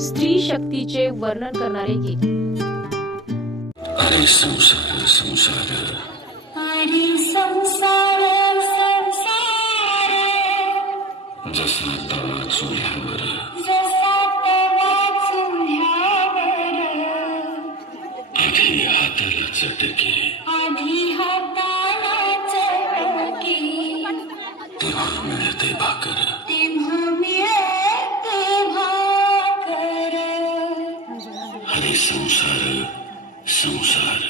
स्त्री शक्तीचे वर्णन करणारे गीत. अरे संसार संसार. हरी संसार संसार. जसा तवा चुल्यावर जसा तवा चुल्यावर आधी हाताला चटके. आधी हाताला चटके. तेव्हा मिळते भाकर. संसार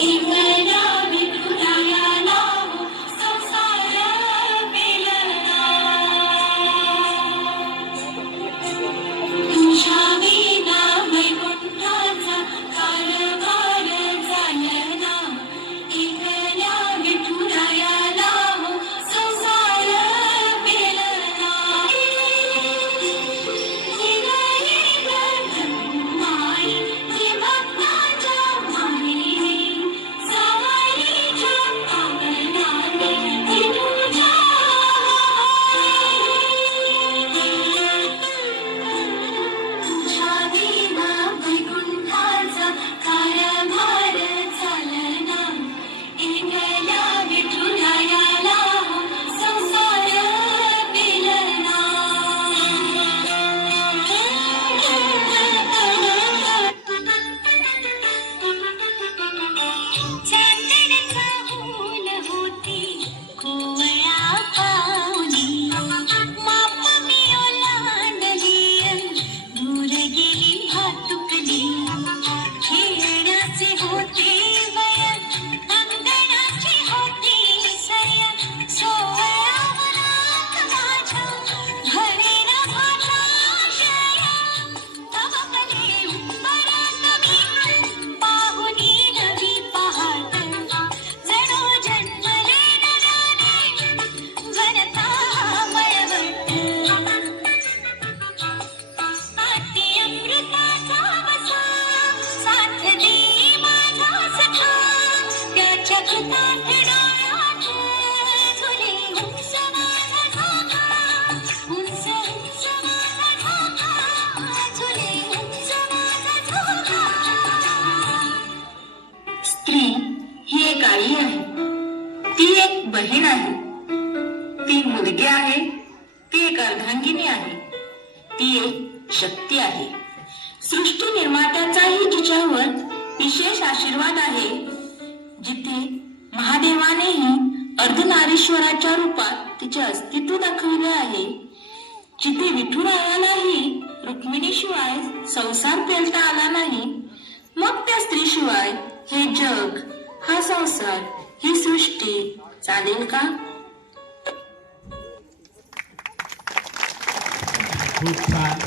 Amen. मुलगी आहे ती एक अर्धांगिनी आहे. ती एक शक्ती आहे. सृष्टी निर्मात्याचाही तिच्यावर विशेष आशीर्वाद आहे. जिथे महादेवानेही अर्धनारीश्वराच्या रूपात तिचे अस्तित्व दाखविले आहे. जिथे विठुरायालाही रुक्मिणीशिवाय संसार पेलता आला नाही मग त्या स्त्रीशिवाय हे जग हा संसार ही सृष्टी चालेल का? Puta.